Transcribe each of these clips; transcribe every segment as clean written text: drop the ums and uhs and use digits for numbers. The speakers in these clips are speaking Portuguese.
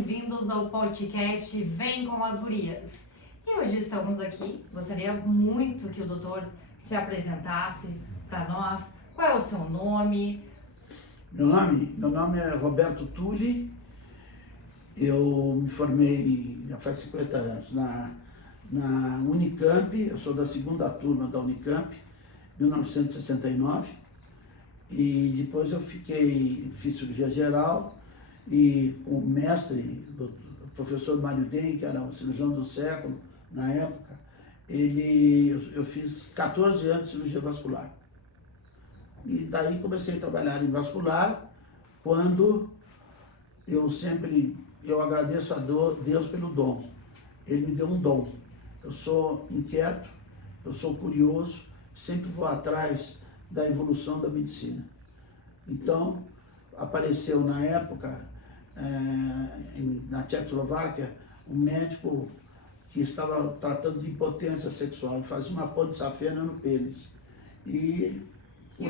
bem-vindos ao podcast Vem com as Gurias. E hoje estamos aqui, gostaria muito que o doutor se apresentasse para nós. Qual é o seu nome? Meu nome é Roberto Tulli. Eu me formei já faz 50 anos na Unicamp. Eu sou da segunda turma da Unicamp, 1969. E depois eu fiz cirurgia geral e o mestre, o professor Mário Den, que era o cirurgião do século na época, eu fiz 14 anos de cirurgia vascular. E daí comecei a trabalhar em vascular, quando eu agradeço a Deus pelo dom. Ele me deu um dom. Eu sou inquieto, eu sou curioso, sempre vou atrás da evolução da medicina. Então, apareceu na época, na Tchecoslováquia, um médico que estava tratando de impotência sexual, e fazia uma ponte safena no pênis. E o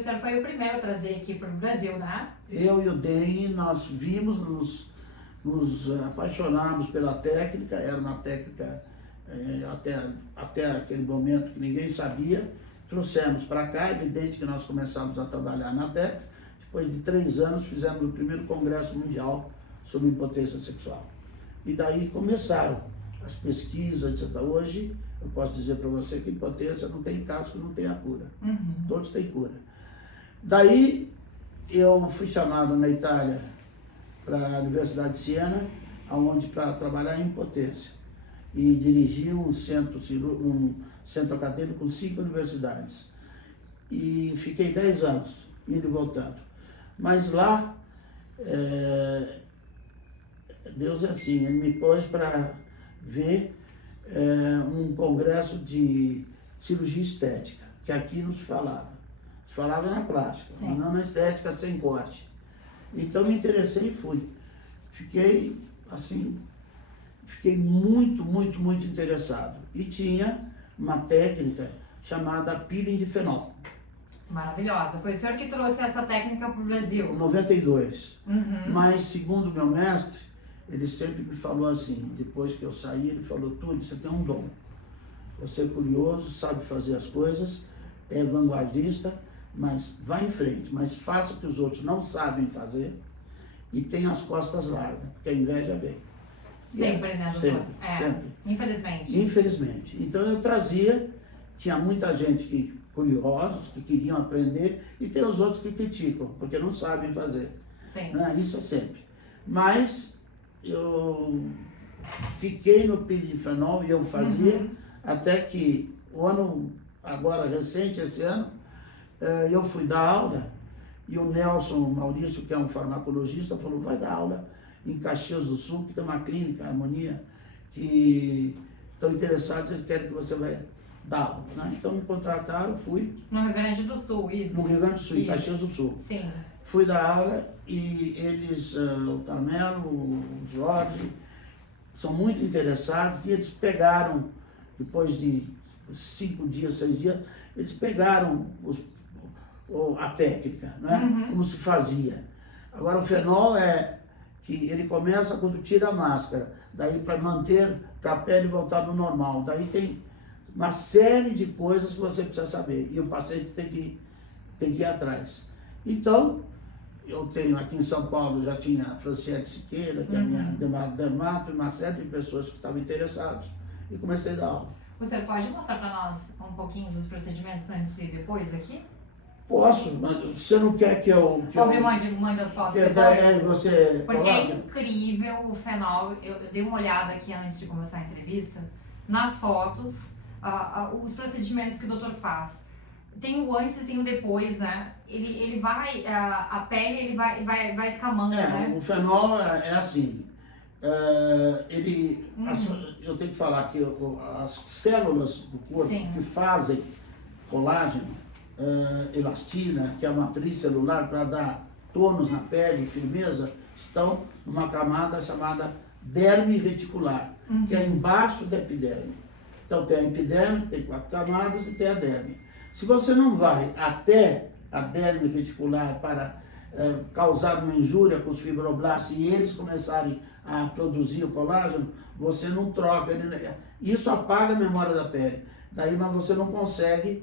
senhor foi o primeiro a trazer aqui para o Brasil, né? Eu e o Deni, nós vimos, nos apaixonamos pela técnica. Era uma técnica até aquele momento que ninguém sabia. Trouxemos para cá, evidente que nós começamos a trabalhar na técnica. Depois de 3 anos fizemos o primeiro congresso mundial sobre impotência sexual. E daí começaram as pesquisas, etc. Hoje eu posso dizer para você que impotência não tem caso que não tenha cura. Todos têm cura. Daí eu fui chamado na Itália para a Universidade de Siena, para trabalhar em impotência. E dirigi um centro acadêmico com 5 universidades. E fiquei 10 anos, indo e voltando. Mas lá, Deus é assim, Ele me pôs para ver um congresso de cirurgia estética, que aqui não se falava. Se falava na plástica, mas não na estética sem corte. Então me interessei e fui. Fiquei muito interessado. E tinha uma técnica chamada peeling de fenol. Maravilhosa. Foi o senhor que trouxe essa técnica para o Brasil? 92. Mas, segundo meu mestre, ele sempre me falou assim, depois que eu saí, ele falou: Túlio, você tem um dom. Você é curioso, sabe fazer as coisas, é vanguardista, mas vá em frente, mas faça o que os outros não sabem fazer e tenha as costas largas, porque a inveja vem. Sempre, né, doutor? Sempre. Infelizmente. Infelizmente. Então eu trazia, tinha muita gente curiosos, que queriam aprender, e tem os outros que criticam, porque não sabem fazer. Sim. Né? Isso é sempre. Mas eu fiquei no peeling de fenol e eu fazia, até que o ano, agora recente, esse ano, eu fui dar aula, e o Nelson Maurício, que é um farmacologista, falou: vai dar aula em Caxias do Sul, que tem uma clínica, Harmonia, que estão interessados, eles querem que você vai dar aula. Né? Então me contrataram, fui. No Rio Grande do Sul, isso? No Rio Grande do Sul, em Caxias do Sul. Sim. Fui dar aula e eles, o Carmelo, o Jorge, são muito interessados, e eles pegaram, depois de 5 dias, 6 dias, eles pegaram a técnica, né? Como se fazia. Agora o fenol que ele começa quando tira a máscara, daí para a pele voltar no normal. Daí tem uma série de coisas que você precisa saber, e o paciente tem que ir atrás. Então, eu tenho aqui em São Paulo, já tinha a Franciele Siqueira, que é a minha dermato, e uma série de pessoas que estavam interessadas, e comecei a dar aula. O senhor pode mostrar para nós um pouquinho dos procedimentos antes e depois aqui? Posso, mas você não quer que eu... Me mande as fotos depois. Porque é incrível o fenol. Eu dei uma olhada aqui antes de começar a entrevista, nas fotos, os procedimentos que o doutor faz. Tem o antes e tem o depois, né? Ele vai, a pele ele vai escamando, né? O fenol é assim, eu tenho que falar que as células do corpo que fazem colágeno, elastina, que é a matriz celular para dar tônus na pele, firmeza, estão numa camada chamada derme reticular, que é embaixo da epiderme. Então tem a epiderme, que tem 4 camadas, e tem a derme. Se você não vai até a derme reticular para causar uma injúria com os fibroblastos e eles começarem a produzir o colágeno, você não troca. Isso apaga a memória da pele. Daí, mas você não consegue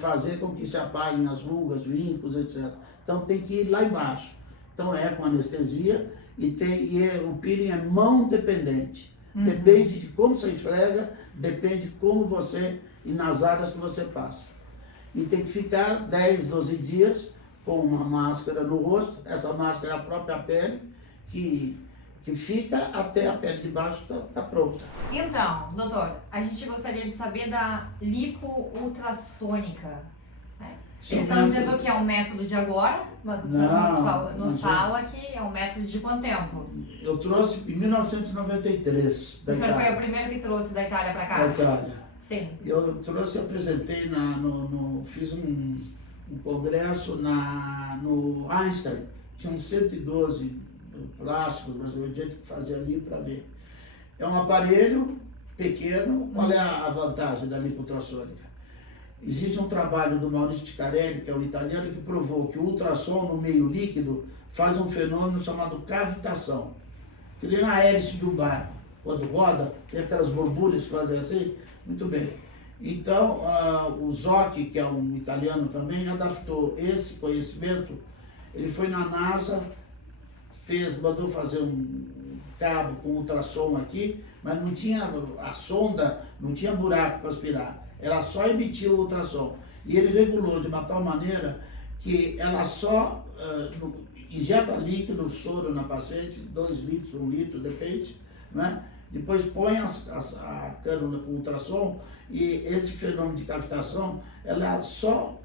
fazer com que se apaguem as rugas, vincos, etc. Então tem que ir lá embaixo. Então é com anestesia o peeling é mão dependente. Depende de como você esfrega, depende de como você e nas áreas que você passa. E tem que ficar 10, 12 dias com uma máscara no rosto. Essa máscara é a própria pele que fica até a pele de baixo tá pronta. Então, doutor, a gente gostaria de saber da lipo ultrassônica. Né? Eles estão dizendo que é um método de agora, mas o senhor nos fala que é um método de quanto tempo? Eu trouxe em 1993 da Itália. O senhor foi o primeiro que trouxe da Itália para cá? Da Itália. Sim. Eu trouxe e apresentei, fiz um congresso no Einstein. Tinham 112 plásticos, mas a gente fazia ali para ver. É um aparelho pequeno. Qual é a vantagem da lipo ultrassônica? Existe um trabalho do Maurizio Ciccarelli, que é um italiano, que provou que o ultrassom no meio líquido faz um fenômeno chamado cavitação. Que nem na hélice de um barco, quando roda, tem aquelas borbulhas que fazem assim. Muito bem. Então, o Zocchi, que é um italiano também, adaptou esse conhecimento. Ele foi na NASA, mandou fazer um cabo com ultrassom aqui, mas não tinha a sonda, não tinha buraco para aspirar. Ela só emitia o ultrassom. E ele regulou de uma tal maneira que ela só injeta líquido, soro na paciente, 2 litros, 1 litro, depende, né? Depois põe a cânula com ultrassom e esse fenômeno de cavitação, ela só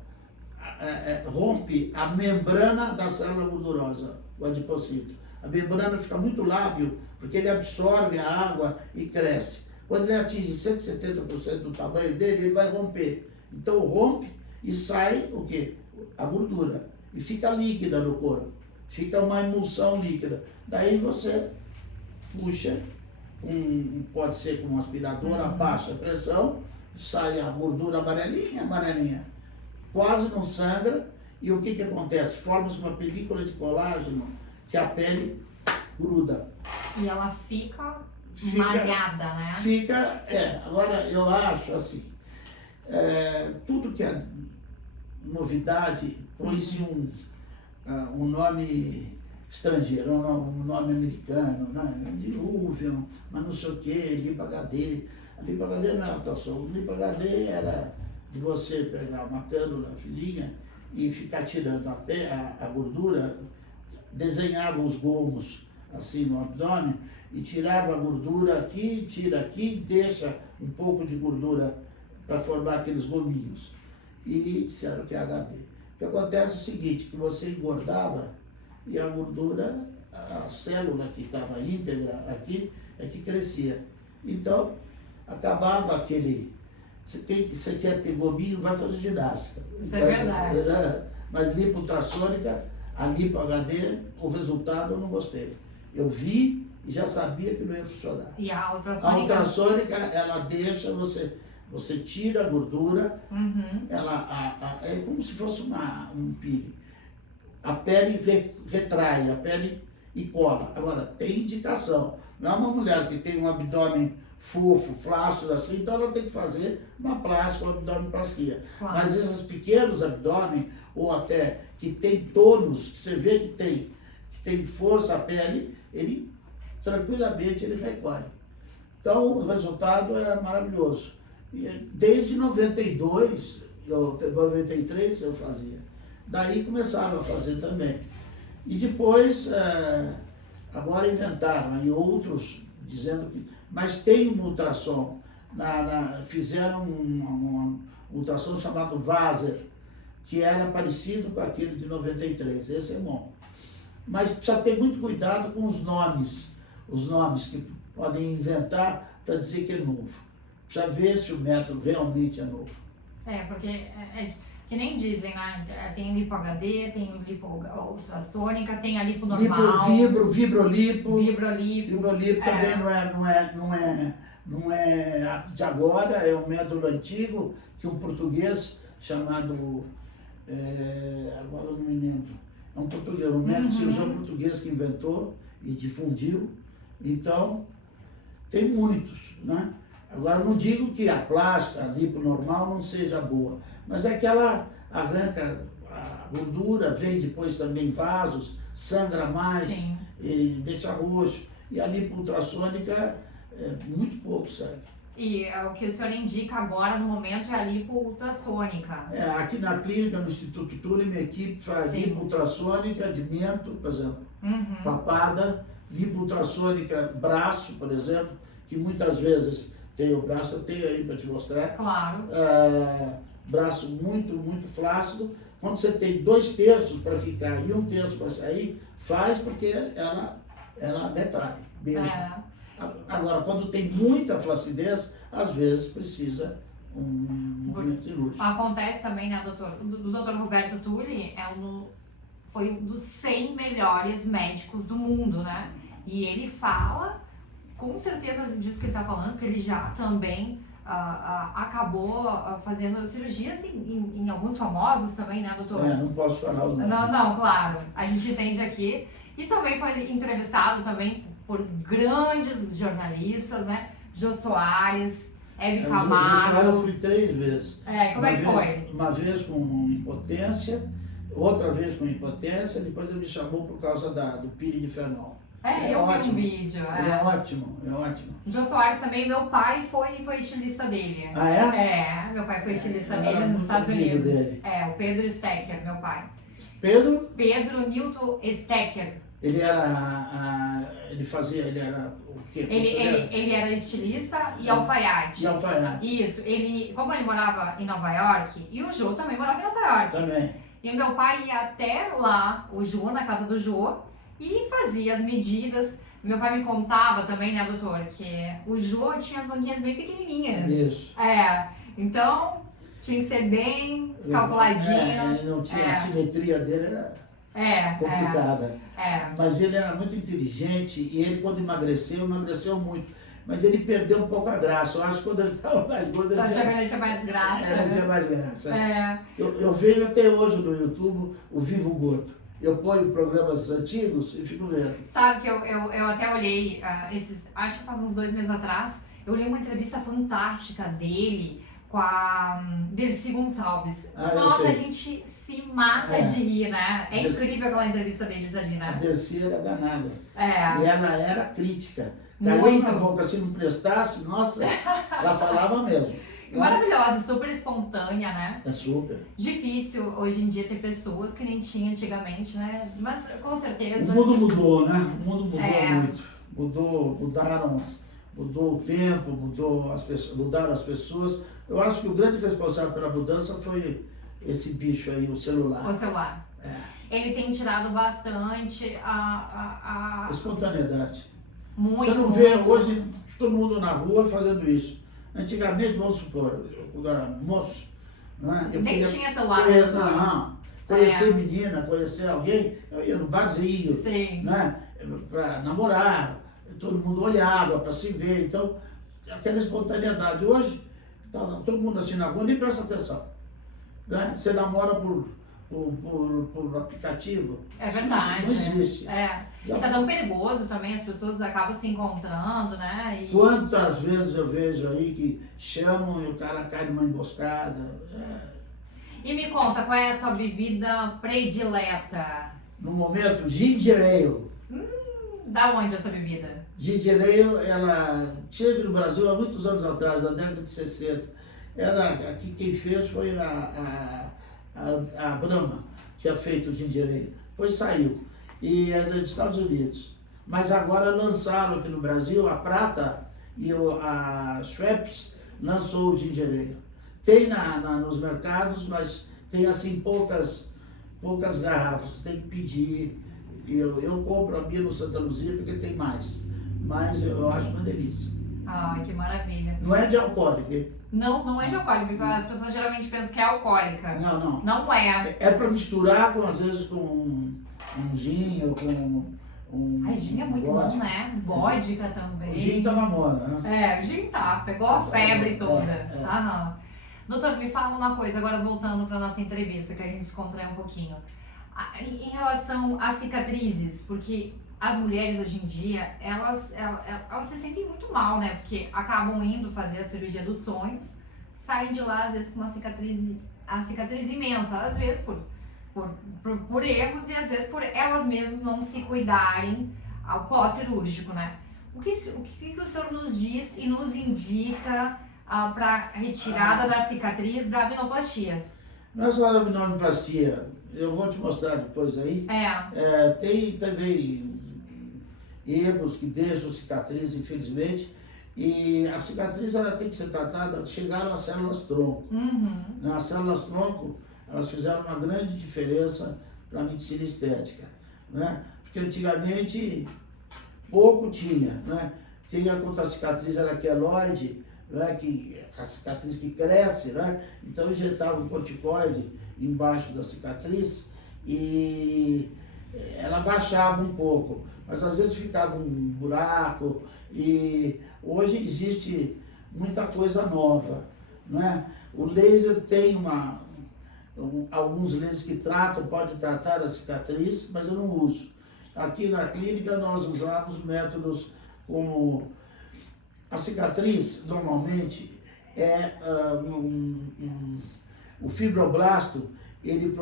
rompe a membrana da célula gordurosa, o adipocito. A membrana fica muito lábil, porque ele absorve a água e cresce. Quando ele atinge 170% do tamanho dele, ele vai romper. Então rompe e sai o quê? A gordura. E fica líquida no corpo. Fica uma emulsão líquida. Daí você puxa, pode ser com um aspirador a baixa pressão, sai a gordura amarelinha. Quase não sangra. E o que acontece? Forma-se uma película de colágeno que a pele gruda. E ela fica malhada, né? Agora eu acho assim, tudo que é novidade, põe-se um nome estrangeiro, um nome americano, né? Diluvium, mas não sei o que, Lipo HD. A Lipo HD não era ultrassom, Lipo HD era de você pegar uma cânula fininha e ficar tirando a gordura, desenhava os gomos assim no abdômen e tirava a gordura aqui, tira aqui, deixa um pouco de gordura para formar aqueles gominhos. E disseram que é HD. O que acontece é o seguinte, que você engordava e a gordura, a célula que estava íntegra aqui, é que crescia. Então, acabava aquele... Você quer ter gominho, vai fazer ginástica. Isso é verdade. Mas lipo ultrassônica, a lipo HD, o resultado eu não gostei. Eu vi e já sabia que não ia funcionar. E a ultrassônica? A ultrassônica, ela deixa você tira a gordura, ela é como se fosse um peeling. A pele retrai, a pele e cola. Agora, tem indicação. Não é uma mulher que tem um abdômen fofo, flácido assim, então ela tem que fazer uma plástica, uma abdominoplastia. Claro. Mas esses pequenos abdômen, ou até que tem tônus, que você vê que tem força a pele, ele tranquilamente ele recolhe. Então o resultado é maravilhoso. E desde 92, 93 eu fazia. Daí começaram a fazer também. E depois, agora inventaram, e outros dizendo que... Mas tem um ultrassom, fizeram um ultrassom chamado Vaser, que era parecido com aquele de 93, esse é bom. Mas precisa ter muito cuidado com os nomes que podem inventar para dizer que é novo. Precisa ver se o método realmente é novo. Porque que nem dizem, né? Tem lipo HD, tem lipo ultrassônica, tem a lipo normal. Vibrolipo. Vibrolipo também não é de agora, é um método antigo que um português chamado, agora eu não me lembro, É um português, um médico cirurgião português que inventou e difundiu. Então, tem muitos, né? Agora, não digo que a plástica, a lipo normal não seja boa, mas é que ela arranca a gordura, vem depois também vasos, sangra mais, Sim. e deixa roxo. E a lipo ultrassônica, muito pouco sangue. E o que o senhor indica agora, no momento, é a lipo ultrassônica. Aqui na clínica, no Instituto Tule, minha equipe faz Sim. lipo ultrassônica de mento, por exemplo, papada, lipo ultrassônica braço, por exemplo, que muitas vezes tem o braço, eu tenho aí para te mostrar. Claro. Braço muito flácido. Quando você tem 2/3 para ficar e 1/3 para sair, faz porque ela detrai mesmo. Agora, quando tem muita flacidez, às vezes precisa um movimento cirúrgico. Acontece também, né, doutor? O doutor Roberto Tule foi um dos 100 melhores médicos do mundo, né? E ele fala, com certeza disso que ele está falando, que ele já também acabou fazendo cirurgias em alguns famosos também, né, doutor? Não posso falar o nome. Não, claro. A gente entende aqui. E também foi entrevistado também por grandes jornalistas, né? Jô Soares, Hebe Camargo. Eu fui 3 vezes. Como é que foi? Uma vez com impotência, outra vez com impotência, depois ele me chamou por causa do piridifenol. Eu vi um vídeo. Ele é ótimo. Jô Soares também, meu pai foi estilista dele. Ah, é? Meu pai foi estilista dele nos Estados Unidos. Dele. O Pedro Stecker, meu pai. Pedro Newton Stecker. Ele era o quê? Ele era estilista e alfaiate. E alfaiate. Isso, como ele morava em Nova York, e o Jô também morava em Nova York. Também. E meu pai ia até lá, o Jô, na casa do Jô, e fazia as medidas. Meu pai me contava também, né, doutor, que o Jô tinha as manguinhas bem pequenininhas. Isso. Então tinha que ser bem calculadinho. Ele não tinha a simetria dele, era complicada. Mas ele era muito inteligente e ele, quando emagreceu muito. Mas ele perdeu um pouco a graça. Eu acho que quando ele estava mais gordo, ele tinha mais graça. Ele tinha mais graça. Eu vejo até hoje no YouTube o Vivo Gordo. Eu ponho programas antigos e fico vendo. Sabe que eu até olhei, acho que faz uns 2 meses atrás, eu olhei uma entrevista fantástica dele com a Dercy Gonçalves. Nossa, a gente se mata de rir, né? É incrível aquela entrevista deles ali, né? A Dercy era danada. E ela era crítica. Caiu Muito. na boca, se não prestasse, nossa, ela falava mesmo. Maravilhosa, super espontânea, né? É super. Difícil hoje em dia ter pessoas que nem tinha antigamente, né? Mas com certeza. O mundo mudou, né? O mundo mudou muito. Mudou o tempo, mudaram as pessoas. Eu acho que o grande responsável pela mudança foi esse bicho aí, o celular. O celular. Ele tem tirado bastante a espontaneidade. Muito. Você não vê hoje todo mundo na rua fazendo isso. Antigamente, vamos supor, quando era moço, né? Nem tinha celular. Conhecer menina, conhecer alguém, eu ia no barzinho, né? Para namorar, todo mundo olhava para se ver, então aquela espontaneidade. Hoje, tá todo mundo assim na rua, nem presta atenção, né? Você namora por aplicativo. É verdade. Não existe. E tá tão perigoso também, as pessoas acabam se encontrando, né? Quantas vezes eu vejo aí que chamam e o cara cai numa emboscada. E me conta, qual é a sua bebida predileta? No momento, ginger ale. Da onde essa bebida? Ginger ale, ela esteve no Brasil há muitos anos atrás, na década de 60. Aqui quem fez foi a Brahma, que tinha feito o ginger ale. Depois saiu. E é dos Estados Unidos. Mas agora lançaram aqui no Brasil a Prata e a Schweppes lançou o ginger ale. Tem nos mercados, mas tem assim poucas garrafas, tem que pedir. Eu compro a minha no Santa Luzia porque tem mais. Mas eu acho uma delícia. Ai, que maravilha. Não é de alcoólico, hein? Não é de alcoólico, porque as pessoas geralmente pensam que é alcoólica. Não. Não é. É para misturar, às vezes, com um gin ou com Ai, gin é muito bom, né? Vodka também. O gin tá na moda, né? O gin pegou a febre toda. Doutor, me fala uma coisa, agora voltando para nossa entrevista, que a gente descontraiu um pouquinho. Em relação às cicatrizes, porque as mulheres hoje em dia, elas se sentem muito mal, né? Porque acabam indo fazer a cirurgia dos sonhos, saem de lá às vezes com a cicatriz imensa, às vezes por erros e às vezes por elas mesmas não se cuidarem ao pós-cirúrgico, né? O que o senhor nos diz e nos indica para retirada da cicatriz da abdominoplastia? Não é só a abdominoplastia, eu vou te mostrar depois aí. Tem também erros que deixam cicatriz, infelizmente, e a cicatriz ela tem que ser tratada, chegaram às células-tronco. As células-tronco, elas fizeram uma grande diferença para a medicina estética, né? Porque antigamente pouco tinha, né? Tinha quando a cicatriz era queloide, né? Que a cicatriz que cresce, né? Então injetava um corticoide embaixo da cicatriz e ela baixava um pouco, mas às vezes ficava um buraco, e hoje existe muita coisa nova, né? O laser tem alguns lasers que pode tratar a cicatriz, mas eu não uso. Aqui na clínica nós usamos métodos como a cicatriz, normalmente, o fibroblasto, ele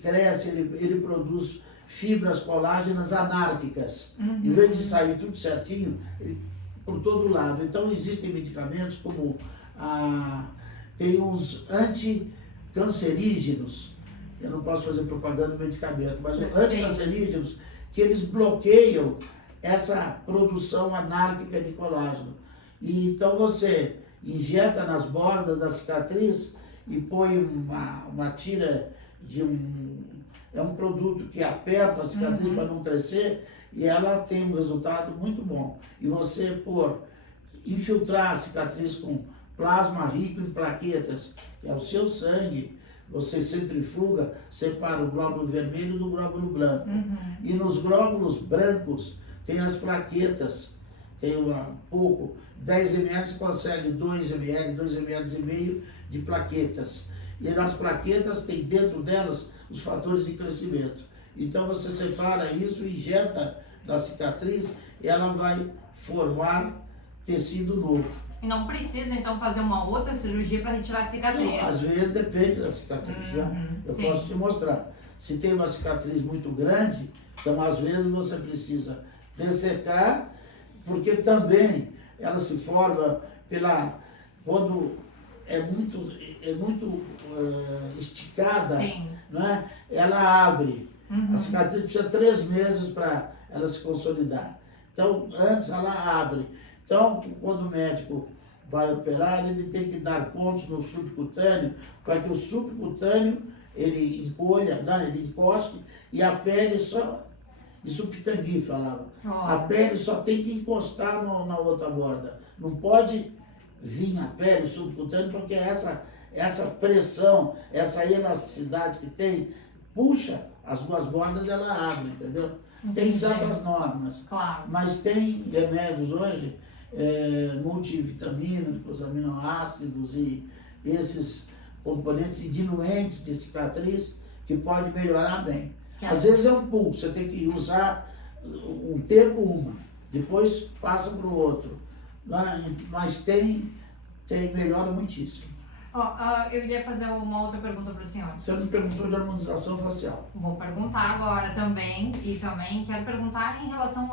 cresce, ele produz fibras colágenas anárquicas. Em vez de sair tudo certinho, por todo lado. Então existem medicamentos como tem uns anticancerígenos, eu não posso fazer propaganda do medicamento, mas os anticancerígenos, que eles bloqueiam essa produção anárquica de colágeno. E então você injeta nas bordas da cicatriz e põe uma tira de é um produto que aperta a cicatriz para não crescer, e ela tem um resultado muito bom. E você, infiltrar a cicatriz com plasma rico em plaquetas, que é o seu sangue, você centrifuga, separa o glóbulo vermelho do glóbulo branco. E nos glóbulos brancos tem as plaquetas, tem pouco, 10 ml você consegue 2 ml, 2 ml e meio de plaquetas. E nas plaquetas tem dentro delas os fatores de crescimento. Então você separa isso e injeta na cicatriz, e ela vai formar tecido novo. E não precisa então fazer uma outra cirurgia para retirar a cicatriz? Não, às vezes depende da cicatriz, né? Eu posso te mostrar. Se tem uma cicatriz muito grande, então às vezes você precisa ressecar, porque também ela se forma quando é muito esticada, né? Ela abre. A cicatriz precisa 3 meses para ela se consolidar. Então, antes ela abre. Então, quando o médico vai operar, ele tem que dar pontos no subcutâneo, para que o subcutâneo ele encolha, né? Ele encoste, e a pele só... Isso o Pitangui falava. A pele só tem que encostar na outra borda. Não pode vir a pele subcutânea, porque essa pressão, essa elasticidade que tem, puxa as duas bordas, ela abre, entendeu? Tem certas normas. Claro. Mas tem remédios hoje, multivitamínicos, aminoácidos e esses componentes diluentes de cicatriz que pode melhorar bem. Às vezes é um pulo, você tem que usar um tempo depois passa para o outro. Mas melhora muitíssimo. Eu iria fazer uma outra pergunta para o senhor. Você me perguntou de harmonização facial. Vou perguntar agora também, e também quero perguntar em relação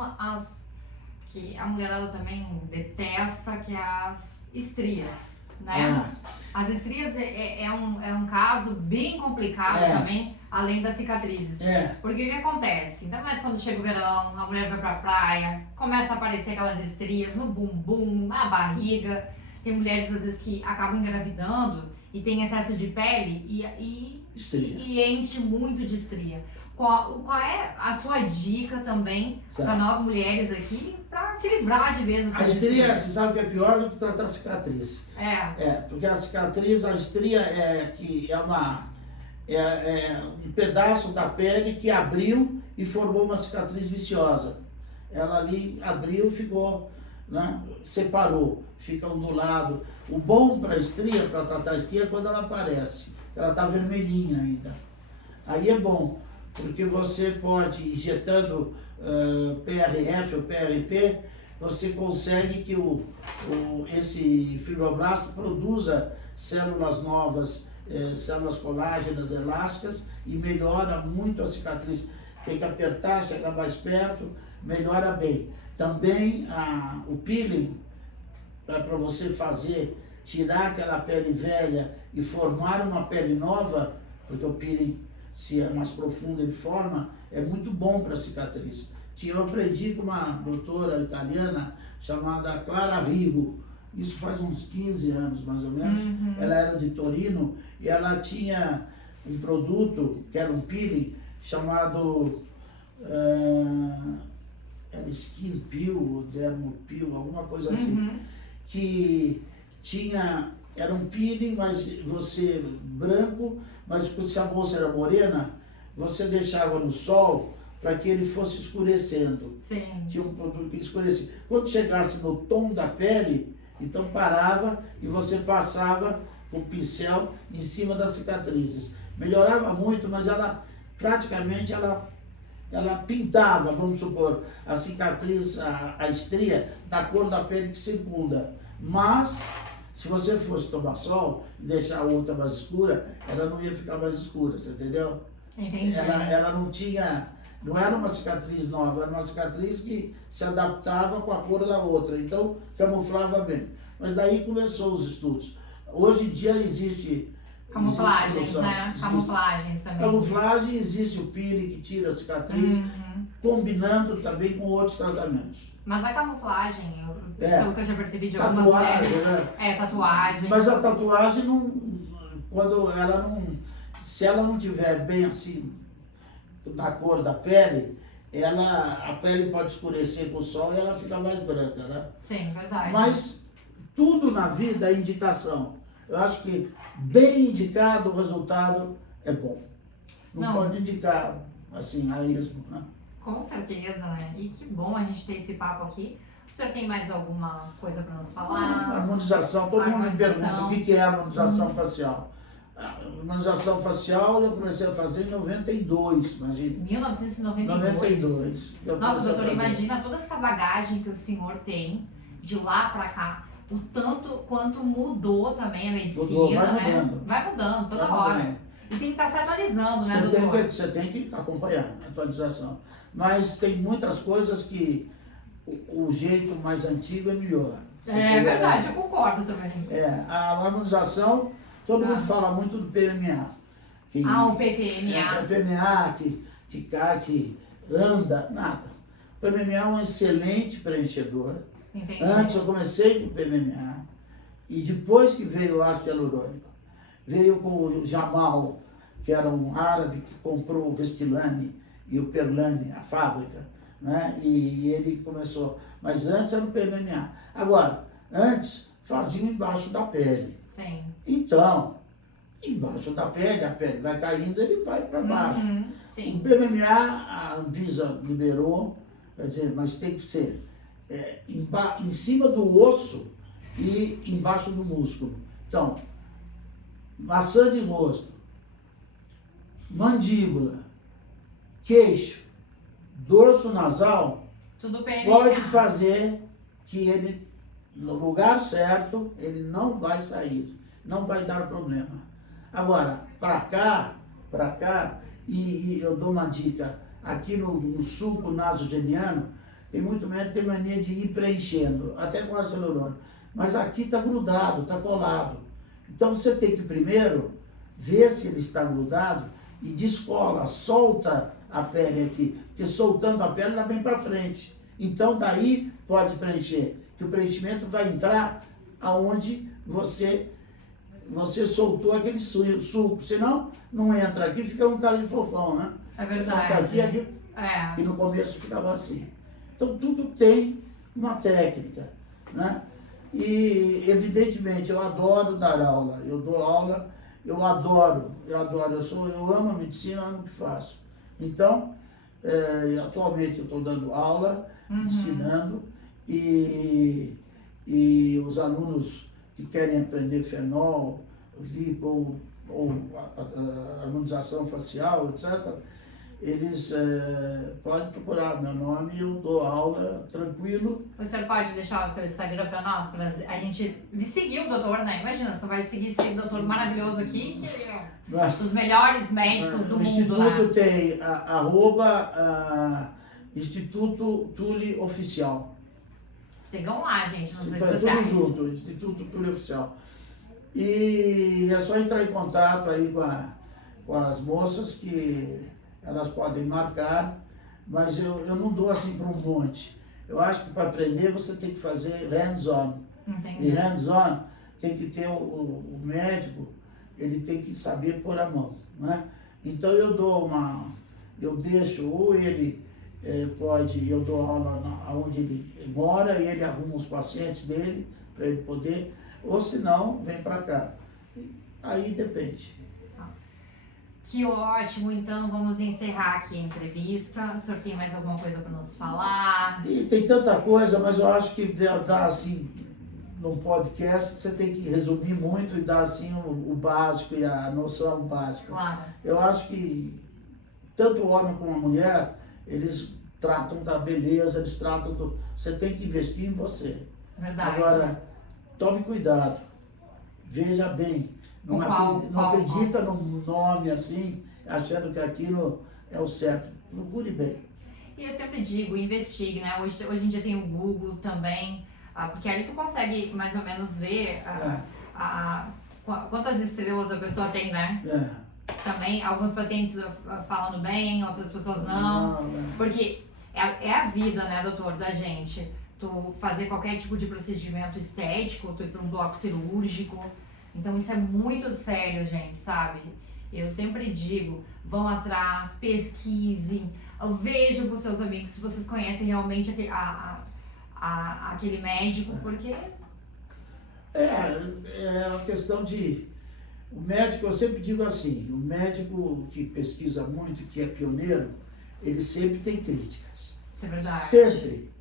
que a mulherada também detesta, que é as estrias, né? As estrias é um caso bem complicado também, além das cicatrizes. Porque o que acontece? Ainda mais quando chega o verão, a mulher vai pra praia, começa a aparecer aquelas estrias no bumbum, na barriga. Tem mulheres às vezes que acabam engravidando e tem excesso de pele e enche muito de estria. Qual é a sua dica também para nós mulheres aqui, para se livrar de vez dessas estria? Você sabe que é pior do que tratar a cicatriz. Porque a estria é um pedaço da pele que abriu e formou uma cicatriz viciosa. Ela ali abriu, ficou, né, separou, fica ondulado. O bom para a estria, para tratar a estria, é quando ela aparece. Ela está vermelhinha ainda. Aí é bom, porque você pode, injetando PRF ou PRP, você consegue que esse fibroblasto produza células novas, células colágenas elásticas e melhora muito a cicatriz. Tem que apertar, chegar mais perto, melhora bem. Também o peeling, para você fazer, tirar aquela pele velha e formar uma pele nova, porque o peeling, se é mais profundo, ele forma, é muito bom para a cicatriz. Eu aprendi com uma doutora italiana chamada Clara Rigo, isso faz uns 15 anos mais ou menos. Ela era de Torino e ela tinha um produto que era um peeling chamado era Skin Peel, Dermo Peel, alguma coisa assim, que era um peeling, mas você branco, mas se a moça era morena, você deixava no sol para que ele fosse escurecendo. Sim. Tinha um produto que escurecia. Quando chegasse no tom da pele, então parava e você passava com o pincel em cima das cicatrizes. Melhorava muito, mas ela praticamente ela pintava, vamos supor, a cicatriz, a estria, da cor da pele que circunda. Mas, se você fosse tomar sol e deixar a outra mais escura, ela não ia ficar mais escura, você entendeu? Entendi. Ela não era uma cicatriz nova, era uma cicatriz que se adaptava com a cor da outra, então camuflava bem. Mas daí começou os estudos. Hoje em dia existe camuflagens, né? Camuflagens também. Camuflagem, existe o peeling que tira a cicatriz, combinando também com outros tratamentos. Mas a camuflagem, pelo que eu já percebi de algumas tatuagem, peles, né? Tatuagem. Mas a tatuagem se ela não tiver bem assim, na cor da pele, a pele pode escurecer com o sol e ela fica mais branca, né? Sim, verdade. Mas tudo na vida é indicação. Eu acho que bem indicado o resultado é bom. Não pode indicar assim a esmo, né? Com certeza, né? E que bom a gente ter esse papo aqui. O senhor tem mais alguma coisa para nos falar? Harmonização, todo mundo me pergunta o que é harmonização facial. A harmonização facial eu comecei a fazer em 92, imagina. 1992? Nossa, doutor, imagina toda essa bagagem que o senhor tem de lá para cá, o tanto quanto mudou também a medicina, vai mudando. Vai mudando toda hora. E tem que estar se atualizando, né, doutor? Você tem que acompanhar a atualização. Mas tem muitas coisas que o jeito mais antigo é melhor. É verdade, eu concordo também. A harmonização, todo mundo fala muito do PMA. O PPMA. O PMA que cai, que anda, nada. O PMA é um excelente preenchedor. Entendi. Antes eu comecei com o PMA e depois que veio o ácido hialurônico, veio com o Jamal, que era um árabe que comprou o Vestilane e o Perlane, a fábrica, né? E ele começou. Mas antes era o PMA. Agora, antes faziam embaixo da pele. Sim. Então, embaixo da pele, a pele vai caindo, ele vai para baixo. Sim. O PMA, a Anvisa liberou, quer dizer, mas tem que ser em cima do osso e embaixo do músculo. Então, maçã de rosto, mandíbula, queixo, dorso nasal, tudo PMA. Pode fazer que ele, no lugar certo, ele não vai sair, não vai dar problema. Agora, para cá, e eu dou uma dica, aqui no sulco nasogeniano, tem muito médico que tem mania de ir preenchendo, até com ácido hialurônico, mas aqui está grudado, está colado. Então você tem que primeiro ver se ele está grudado e descola, solta a pele aqui, porque soltando a pele ela vem para frente. Então daí pode preencher, que o preenchimento vai entrar aonde você soltou aquele suco, senão não entra aqui, fica um carinho fofão, né? É verdade. Aqui, e no começo ficava assim. Então tudo tem uma técnica, né? E evidentemente eu adoro dar aula, eu dou aula, eu adoro, eu amo a medicina, eu amo o que faço. Então, atualmente eu estou dando aula, ensinando, e os alunos que querem aprender fenol, lipo, ou harmonização facial, etc., eles podem procurar meu nome e eu dou aula tranquilo. O senhor pode deixar o seu Instagram para nós, para a gente seguir o doutor, né? Imagina, você vai seguir esse doutor maravilhoso aqui, que é dos melhores médicos do mundo. O Instituto tem Instituto Tully Oficial. Sigam lá, gente, nas redes sociais. sociais. Tudo junto, Instituto Tully Oficial. E é só entrar em contato aí com as moças que elas podem marcar, mas eu não dou assim para um monte. Eu acho que para aprender você tem que fazer hands-on. E hands-on tem que ter o médico, ele tem que saber pôr a mão, né? Então eu deixo, ou ele eu dou aula onde ele mora e ele arruma os pacientes dele para ele poder, ou se não, vem para cá. Aí depende. Que ótimo, então vamos encerrar aqui a entrevista. O senhor tem mais alguma coisa para nos falar? E tem tanta coisa, mas eu acho que dá assim, no podcast você tem que resumir muito e dar assim o básico e a noção básica. Claro. Eu acho que tanto o homem como a mulher, eles tratam da beleza, eles tratam do... Você tem que investir em você. Verdade. Agora, tome cuidado, veja bem. Não acredita num nome assim, achando que aquilo é o certo. Procure bem. E eu sempre digo, investigue, né? Hoje em dia tem o Google também, porque ali tu consegue mais ou menos ver quantas estrelas a pessoa tem, né? Também, alguns pacientes falando bem, outras pessoas não. Porque é a vida, né, doutor, da gente. Tu fazer qualquer tipo de procedimento estético, tu ir para um bloco cirúrgico. Então isso é muito sério, gente, sabe? Eu sempre digo, vão atrás, pesquisem, vejam com seus amigos se vocês conhecem realmente aquele médico, porque... É uma questão de... O médico, eu sempre digo assim, o médico que pesquisa muito, que é pioneiro, ele sempre tem críticas. Isso é verdade. Sempre,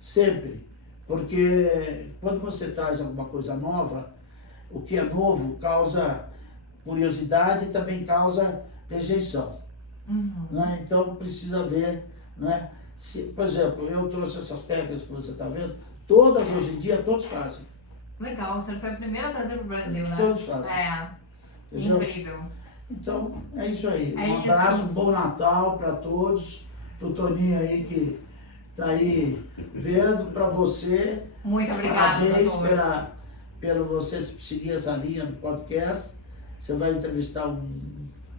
sempre. Porque quando você traz alguma coisa nova, o que é novo causa curiosidade e também causa rejeição. Né? Então precisa ver, né? Por exemplo, eu trouxe essas técnicas que você está vendo, todas hoje em dia, todos fazem. Legal, você foi a primeira a trazer para o Brasil, né? Todos fazem. Entendeu? Incrível. Então, é isso aí. Um abraço, um bom Natal para todos, pro Toninho aí que tá aí vendo, para você. Muito obrigada, Parabéns pelo você seguir essa linha do podcast. Você vai entrevistar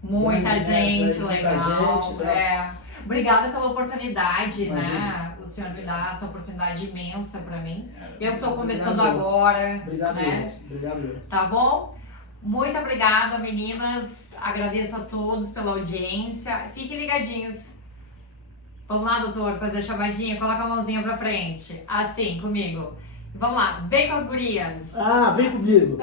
muita gente legal. Gente, né? Obrigada pela oportunidade, né? O senhor me dá essa oportunidade imensa para mim. Eu que estou começando agora. Obrigado, né? Obrigado. Tá bom? Muito obrigada, meninas. Agradeço a todos pela audiência. Fiquem ligadinhos. Vamos lá, doutor, fazer a chamadinha. Coloca a mãozinha pra frente. Assim, comigo. Vamos lá, vem com as gurias. Vem comigo.